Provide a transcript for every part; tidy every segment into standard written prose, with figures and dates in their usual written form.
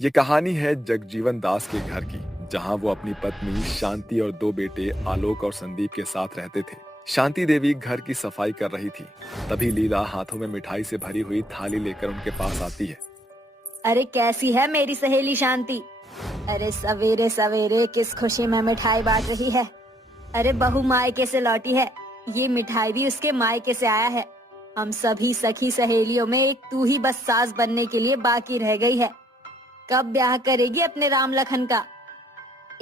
ये कहानी है जगजीवन दास के घर की, जहां वो अपनी पत्नी शांति और दो बेटे आलोक और संदीप के साथ रहते थे। शांति देवी घर की सफाई कर रही थी। तभी लीला हाथों में मिठाई से भरी हुई थाली लेकर उनके पास आती है। अरे कैसी है मेरी सहेली शांति? अरे सवेरे सवेरे किस खुशी में मिठाई बांट रही है। अरे बहू मायके से लौटी है, ये मिठाई भी उसके मायके से आया है। हम सभी सखी सहेलियों में एक तू ही बस सास बनने के लिए बाकी रह गई है। कब ब्याह करेगी अपने राम लखन का?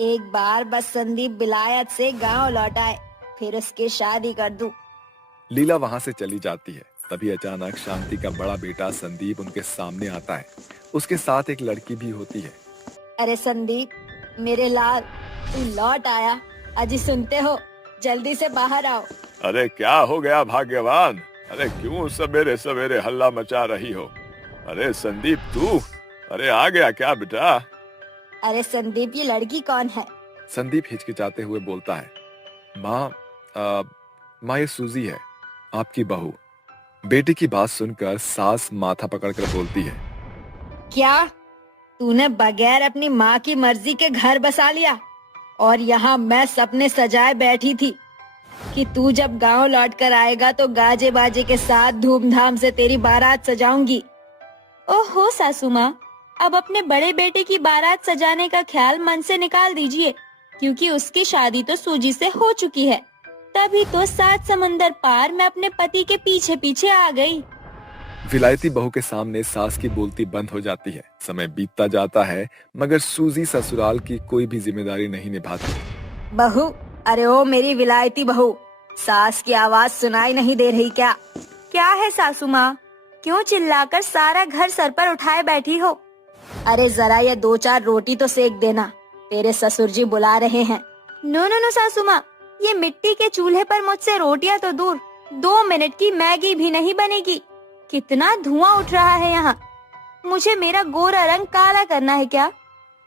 एक बार बस संदीप विलायत से गांव लौट आए, फिर उसकी शादी कर दूं। लीला वहां से चली जाती है। तभी अचानक शांति का बड़ा बेटा संदीप उनके सामने आता है। उसके साथ एक लड़की भी होती है। अरे संदीप, मेरे लाल, तू लौट आया। अजी सुनते हो, जल्दी से बाहर आओ। अरे क्या हो गया भाग्यवान? अरे क्यों सवेरे सवेरे हल्ला मचा रही हो? अरे संदीप तू, अरे आ गया क्या बेटा? अरे संदीप, ये लड़की कौन है? संदीप हिचकिचाते हुए बोलता है, माँ ये सूजी है, आपकी बहू। बेटे की बात सुनकर सास माथा पकड़कर बोलती है, क्या तूने बगैर अपनी माँ की मर्जी के घर बसा लिया? और यहाँ मैं सपने सजाए बैठी थी कि तू जब गांव लौट कर आएगा तो गाजे बाजे के साथ धूमधाम से तेरी बारात सजाऊंगी। ओहो सासू माँ, अब अपने बड़े बेटे की बारात सजाने का ख्याल मन से निकाल दीजिए, क्योंकि उसकी शादी तो सूजी से हो चुकी है। तभी तो 7 समंदर पार मैं अपने पति के पीछे पीछे आ गई। विलायती बहू के सामने सास की बोलती बंद हो जाती है। समय बीतता जाता है, मगर सूजी ससुराल की कोई भी जिम्मेदारी नहीं निभाती। बहू, अरे ओ मेरी विलायती बहू, सास की आवाज सुनाई नहीं दे रही क्या? क्या है सासू माँ, क्यों चिल्लाकर सारा घर सर पर उठाए बैठी हो? अरे जरा ये 2-4 रोटी तो सेक देना, तेरे ससुर जी बुला रहे हैं। नो नो नो सासू माँ, ये मिट्टी के चूल्हे पर मुझसे रोटियां तो दूर, 2 मिनट की मैगी भी नहीं बनेगी। कितना धुआं उठ रहा है यहाँ। मुझे मेरा गोरा रंग काला करना है क्या?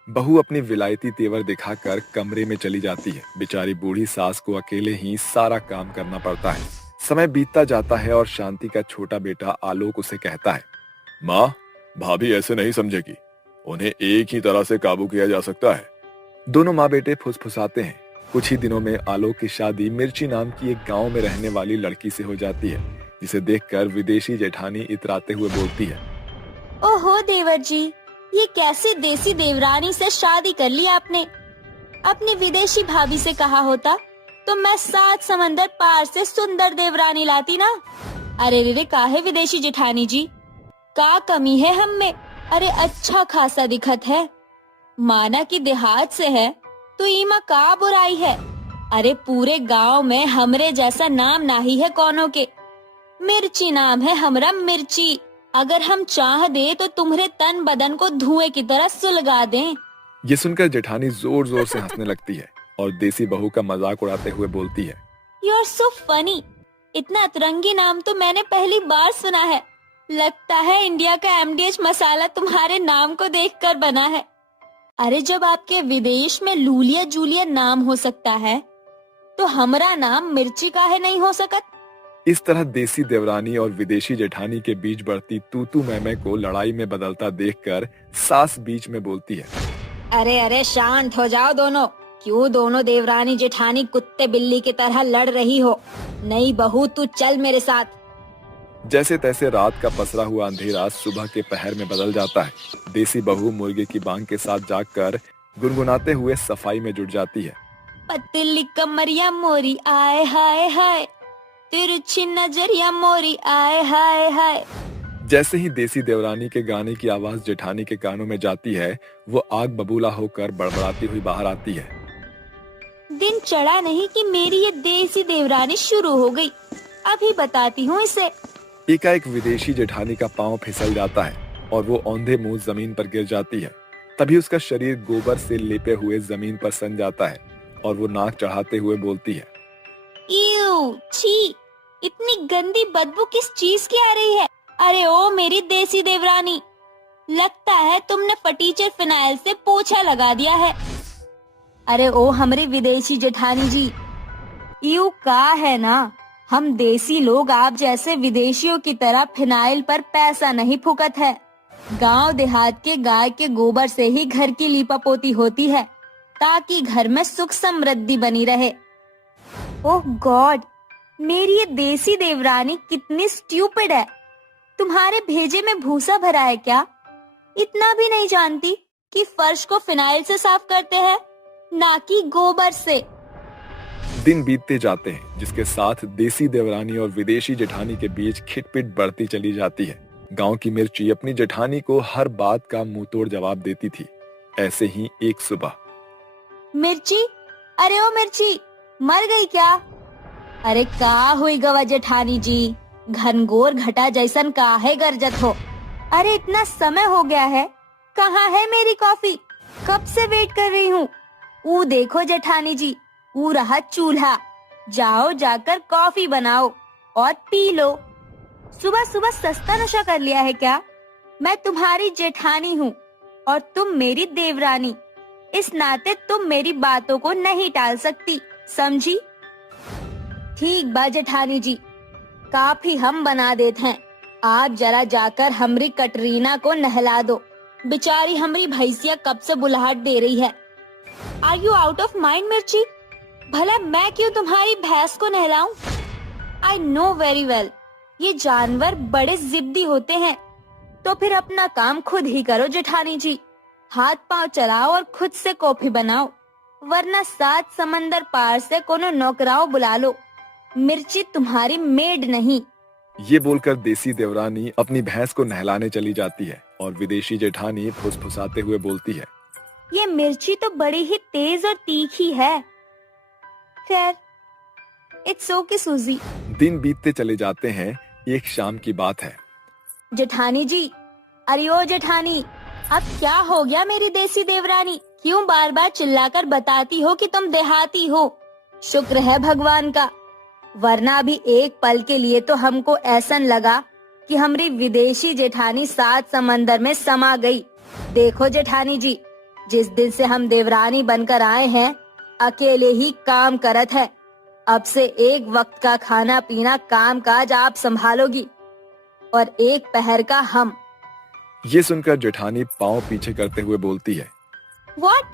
बहू अपनी विलायती तेवर दिखाकर कमरे में चली जाती है। बेचारी बूढ़ी सास को अकेले ही सारा काम करना पड़ता है। समय बीतता जाता है और शांति का छोटा बेटा आलोक उसे कहता है, माँ, भाभी ऐसे नहीं समझेगी, उन्हें एक ही तरह से काबू किया जा सकता है। दोनों माँ बेटे फुसफुसाते हैं। कुछ ही दिनों में आलोक की शादी मिर्ची नाम की एक गांव में रहने वाली लड़की से हो जाती है, जिसे देखकर विदेशी जेठानी इतराते हुए बोलती है, ओहो देवर जी, ये कैसी देसी देवरानी से शादी कर ली आपने? अपनी विदेशी भाभी से कहा होता तो मैं 7 समंदर पार से सुंदर देवरानी लाती ना। अरे रे काहे विदेशी जेठानी जी, का कमी है हम में? अरे अच्छा खासा दिखत है, माना कि देहात से है तो इमा का बुराई है। अरे पूरे गांव में हमरे जैसा नाम नाही है कौनों के। मिर्ची नाम है हमरा, मिर्ची। अगर हम चाह दे तो तुम्हारे तन बदन को धुएं की तरह सुलगा दें। ये सुनकर जेठानी जोर जोर से हंसने लगती है और देसी बहू का मजाक उड़ाते हुए बोलती है, यू आर सो फनी। इतना अतरंगी नाम तो मैंने पहली बार सुना है। लगता है इंडिया का MDH मसाला तुम्हारे नाम को देखकर बना है। अरे जब आपके विदेश में लूलिया जूलिया नाम हो सकता है, तो हमारा नाम मिर्ची काहे नहीं हो सकत? इस तरह देसी देवरानी और विदेशी जेठानी के बीच बढ़ती तू मैं को लड़ाई में बदलता देखकर सास बीच में बोलती है, अरे अरे शांत हो जाओ दोनों। क्यों दोनों देवरानी जेठानी कुत्ते बिल्ली की तरह लड़ रही हो? नहीं बहू, तू चल मेरे साथ। जैसे तैसे रात का पसरा हुआ अंधेरा सुबह के पहर में बदल जाता है। देसी बहू मुर्गे की बांग के साथ जागकर गुनगुनाते हुए सफाई में जुट जाती है। पतली कमरिया मोरी आए हाय हाय, तिरछी नजरिया मोरी आए हाय हाय। जैसे ही देसी देवरानी के गाने की आवाज जेठानी के कानों में जाती है, वो आग बबूला होकर बड़बड़ाती हुई बाहर आती है। दिन चढ़ा नहीं कि मेरी ये देसी देवरानी शुरू हो गई। अभी बताती हूँ इसे। एकाएक विदेशी जेठानी का पांव फिसल जाता है और वो औंधे मुंह जमीन पर गिर जाती है। तभी उसका शरीर गोबर से लेपे हुए जमीन पर सन जाता है और वो नाक चढ़ाते हुए बोलती है, इव, छी, इतनी गंदी बदबू किस चीज की आ रही है? अरे ओ मेरी देसी देवरानी, लगता है तुमने फटीचर फिनाइल से पोछा लगा दिया है। अरे ओ हमारे विदेशी जेठानी जी, यू का है ना, हम देसी लोग आप जैसे विदेशियों की तरह फिनाइल पर पैसा नहीं फूकत है। गांव देहात के गाय के गोबर से ही घर की लीपापोती होती है ताकि घर में सुख समृद्धि बनी रहे। ओह गॉड, मेरी ये देसी देवरानी कितनी स्टूपिड है। तुम्हारे भेजे में भूसा भरा है क्या? इतना भी नहीं जानती कि फर्श को फिनाइल से साफ करते हैं, ना कि गोबर से। दिन बीतते जाते हैं, जिसके साथ देसी देवरानी और विदेशी जेठानी के बीच खिटपिट बढ़ती चली जाती है। गांव की मिर्ची अपनी जेठानी को हर बात का मुंह तोड़ जवाब देती थी। ऐसे ही एक सुबह, मिर्ची, अरे ओ मिर्ची, मर गई क्या? अरे का हुई गवा जेठानी जी, घनघोर घटा जैसन काहे गरजत हो? अरे इतना समय हो गया है, कहाँ है मेरी कॉफी? कब से वेट कर रही हूँ। ऊ देखो जेठानी जी, ऊ रहा चूल्हा, जाओ जाकर कॉफी बनाओ और पी लो। सुबह सुबह सस्ता नशा कर लिया है क्या? मैं तुम्हारी जेठानी हूँ और तुम मेरी देवरानी। इस नाते तुम मेरी बातों को नहीं टाल सकती, समझी? ठीक बा जेठानी जी, काफी हम बना देते हैं। आप जरा जाकर हमरी कटरीना को नहला दो, बेचारी हमरी भैंसिया कब से बुलाहट दे रही है। Are you out of mind Mirchi? भला मैं क्यों तुम्हारी भैंस को नहलाऊं? आई नो वेरी वेल, ये जानवर बड़े जिद्दी होते हैं। तो फिर अपना काम खुद ही करो जेठानी जी, हाथ पांव चलाओ और खुद से कॉफी बनाओ, वरना 7 समंदर पार से कोनो नौकराओ बुला लो। मिर्ची तुम्हारी मेड नहीं। ये बोलकर देसी देवरानी अपनी भैंस को नहलाने चली जाती है और विदेशी जेठानी फुसफुसाते हुए बोलती है, ये मिर्ची तो बड़ी ही तेज और तीखी है। खैर, इट्स ओके सूजी। दिन बीतते चले जाते हैं। एक शाम की बात है। जेठानी जी, अरे ओ जेठानी, अब क्या हो गया मेरी देसी देवरानी? क्यों बार बार चिल्लाकर बताती हो कि तुम देहाती हो? शुक्र है भगवान का, वरना अभी एक पल के लिए तो हमको ऐसा लगा कि हमारी विदेशी जेठानी 7 समंदर में समा गई। देखो जेठानी जी, जिस दिन से हम देवरानी बनकर आए हैं, अकेले ही काम करत है। अब से एक वक्त का खाना पीना काम काज आप संभालोगी और एक पहर का हम। ये सुनकर जेठानी पांव पीछे करते हुए बोलती है, What?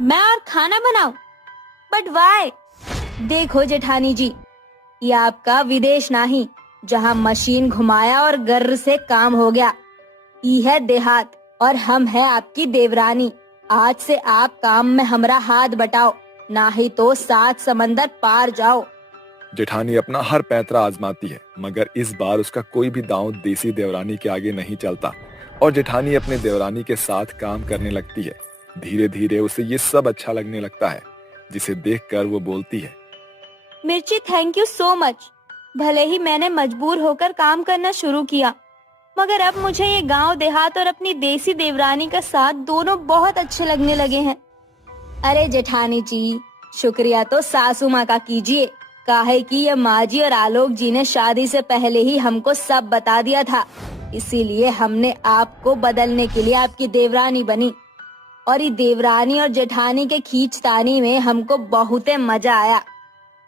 मैं और खाना बनाऊं? But why? देखो जेठानी जी, ये आपका विदेश नहीं जहाँ मशीन घुमाया और गर्र से काम हो गया। ये है देहात और हम है आपकी देवरानी। आज से आप काम में हमरा हाथ बटाओ, ना ही तो 7 समंदर पार जाओ। जेठानी अपना हर पैंतरा आजमाती है, मगर इस बार उसका कोई भी दांव देसी देवरानी के आगे नहीं चलता और जेठानी अपने देवरानी के साथ काम करने लगती है। धीरे धीरे उसे ये सब अच्छा लगने लगता है, जिसे देखकर वो बोलती है, मिर्ची, थैंक यू सो मच। भले ही मैंने मजबूर होकर काम करना शुरू किया, मगर अब मुझे ये गांव देहात और अपनी देसी देवरानी का साथ दोनों बहुत अच्छे लगने लगे हैं। अरे जेठानी जी, शुक्रिया तो सासू माँ का कीजिए, काहे कि ये माँ जी और आलोक जी ने शादी से पहले ही हमको सब बता दिया था, इसीलिए हमने आपको बदलने के लिए आपकी देवरानी बनी। और ये देवरानी और जेठानी के खींचतानी में हमको बहुत मजा आया।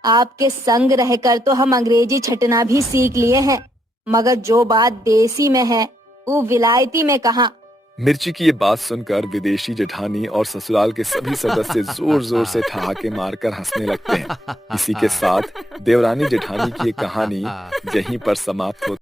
आपके संग रहकर तो हम अंग्रेजी छटना भी सीख लिए हैं, मगर जो बात देसी में है वो विलायती में कहाँ। मिर्ची की ये बात सुनकर विदेशी जेठानी और ससुराल के सभी सदस्य जोर जोर से ठहाके मारकर हंसने लगते हैं। इसी के साथ देवरानी जेठानी की ये कहानी यहीं पर समाप्त होती है।